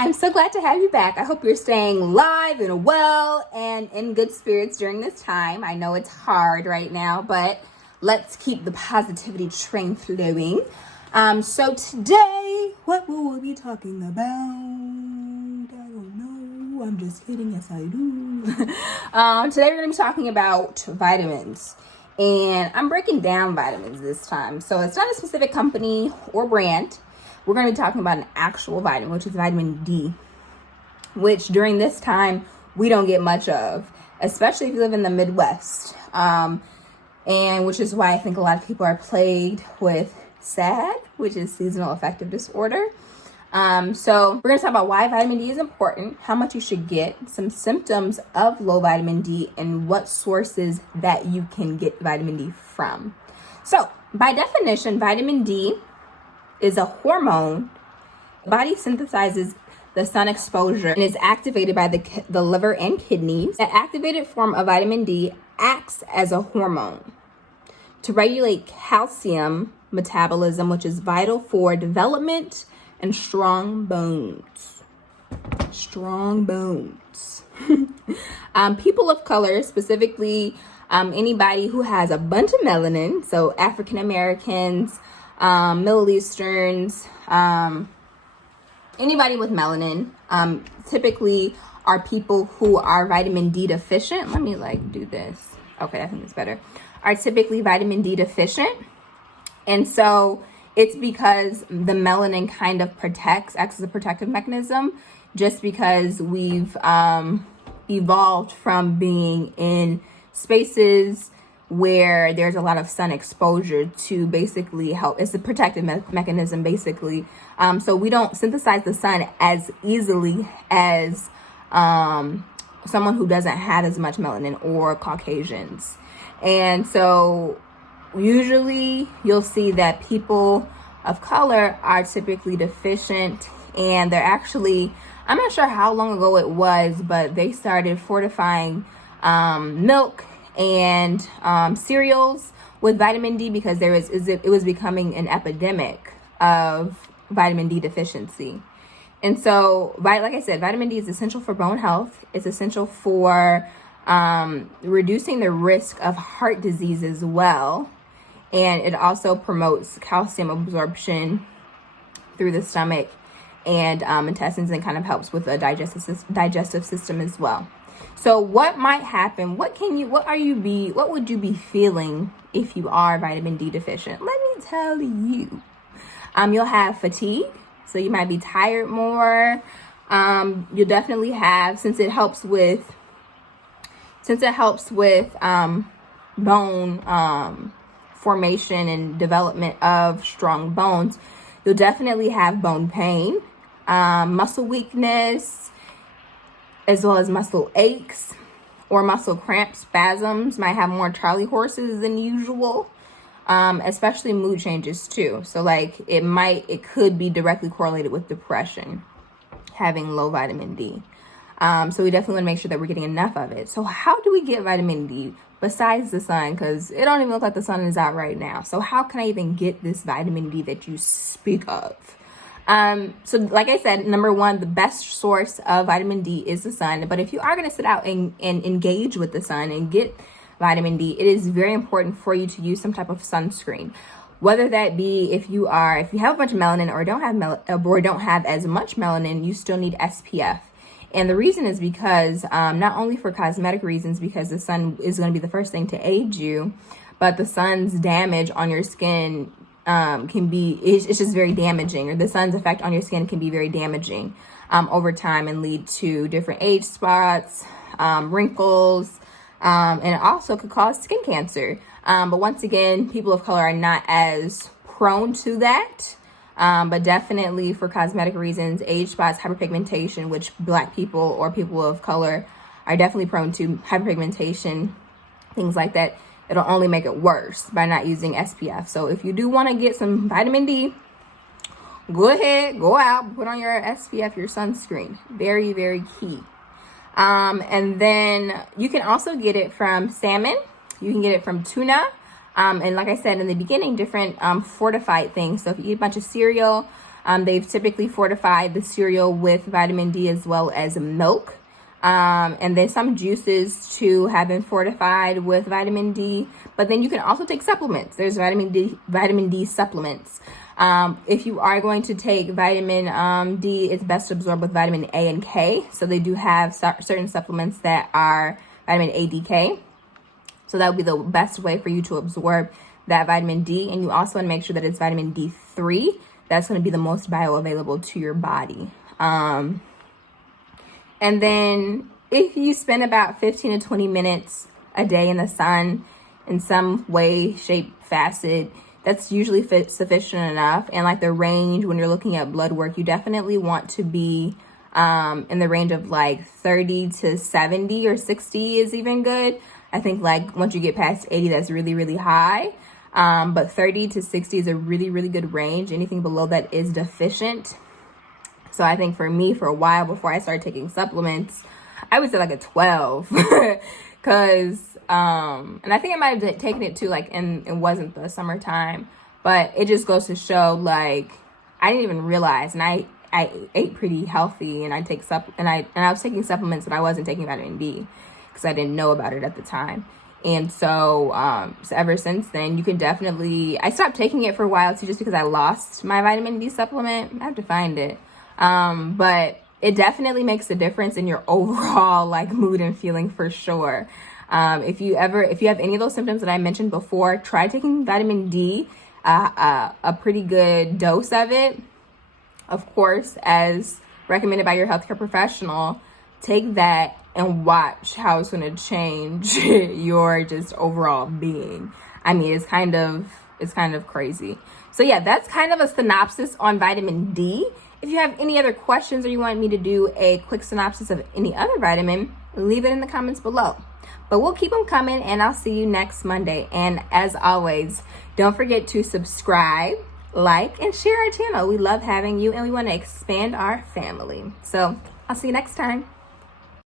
I'm so glad to have you back. I hope you're staying live and well and in good spirits during this time. I know it's hard right now, but let's keep the positivity train flowing. So today, what will we be talking about? I don't know. I'm just kidding. Yes, I do. Today we're going to be talking about vitamins. And I'm breaking down vitamins this time. So it's not a specific company or brand. We're going to be talking about an actual vitamin, which is vitamin D, which during this time we don't get much of, especially if you live in the Midwest. And which is why I think a lot of people are plagued with SAD, which is seasonal affective disorder. So we're going to talk about why vitamin D is important, how much you should get, some symptoms of low vitamin D, and what sources that you can get vitamin D from. So by definition, vitamin D is a hormone. The body synthesizes the sun exposure and is activated by the liver and kidneys. The activated form of vitamin D acts as a hormone to regulate calcium metabolism, which is vital for development and strong bones. Strong bones. People of color, specifically anybody who has a bunch of melanin, so African Americans, Middle Easterns, anybody with melanin, typically are people who are vitamin D deficient. Let me do this. Okay, I think it's better. Are typically vitamin D deficient. And so it's because the melanin kind of acts as a protective mechanism, just because we've evolved from being in spaces where there's a lot of sun exposure to basically help. It's a protective mechanism, basically. So we don't synthesize the sun as easily as someone who doesn't have as much melanin or Caucasians. And so usually you'll see that people of color are typically deficient, and they're actually, I'm not sure how long ago it was, but they started fortifying milk and cereals with vitamin D because it was becoming an epidemic of vitamin D deficiency. And so, like I said, vitamin D is essential for bone health. It's essential for reducing the risk of heart disease as well. And it also promotes calcium absorption through the stomach and intestines, and kind of helps with the digestive system as well. So what might happen? What would you be feeling if you are vitamin D deficient? Let me tell you. You'll have fatigue, so you might be tired more. You'll definitely have, since it helps with bone formation and development of strong bones, you'll definitely have bone pain, muscle weakness, as well as muscle aches or muscle cramps, spasms. Might have more Charlie horses than usual, especially mood changes too. So it could be directly correlated with depression, having low vitamin D. So we definitely want to make sure that we're getting enough of it. So how do we get vitamin D besides the sun? Because it don't even look like the sun is out right now. So how can I even get this vitamin D that you speak of? So like I said, number one, the best source of vitamin D is the sun. But if you are going to sit out and engage with the sun and get vitamin D, it is very important for you to use some type of sunscreen. Whether that be if you have a bunch of melanin or don't have as much melanin, you still need SPF. And the reason is because not only for cosmetic reasons, because the sun is going to be the first thing to age you, but the sun's damage on your skin it's just very damaging, or the sun's effect on your skin can be very damaging over time and lead to different age spots, wrinkles, and it also could cause skin cancer. But once again, people of color are not as prone to that. But definitely for cosmetic reasons, age spots, hyperpigmentation, which Black people or people of color are definitely prone to, hyperpigmentation, things like that. It'll only make it worse by not using SPF. So if you do want to get some vitamin D, go ahead, go out, put on your SPF, your sunscreen. Very, very key. And then you can also get it from salmon. You can get it from tuna. And like I said in the beginning, different fortified things. So if you eat a bunch of cereal, They've typically fortified the cereal with vitamin D as well as milk. And then some juices too have been fortified with vitamin D. But then you can also take supplements. There's vitamin D supplements. If you are going to take vitamin D, it's best to absorb with vitamin A and K. So they do have certain supplements that are vitamin A, D, K. So that would be the best way for you to absorb that vitamin D. And you also want to make sure that it's vitamin D3. That's going to be the most bioavailable to your body. And then if you spend about 15 to 20 minutes a day in the sun in some way, shape, facet, that's usually sufficient enough. And like the range, when you're looking at blood work, you definitely want to be in the range of like 30 to 70 or 60 is even good. I think like once you get past 80, that's really, really high. But 30 to 60 is a really, really good range. Anything below that is deficient. So I think for me, for a while before I started taking supplements, I would say like a 12. Because, and I think I might have taken it too, like, it wasn't the summertime. But it just goes to show, like, I didn't even realize, and I ate pretty healthy, and I was taking supplements, but I wasn't taking vitamin D because I didn't know about it at the time. And so ever since then, you can definitely, I stopped taking it for a while too, just because I lost my vitamin D supplement. I have to find it. But it definitely makes a difference in your overall like mood and feeling for sure. If you have any of those symptoms that I mentioned before, try taking vitamin D, a pretty good dose of it. Of course, as recommended by your healthcare professional, take that and watch how it's going to change your just overall being. I mean, it's kind of crazy. So yeah, that's kind of a synopsis on vitamin D. If you have any other questions or you want me to do a quick synopsis of any other vitamin, leave it in the comments below. But we'll keep them coming, and I'll see you next Monday. And as always, don't forget to subscribe, like, and share our channel. We love having you, and we want to expand our family. So I'll see you next time.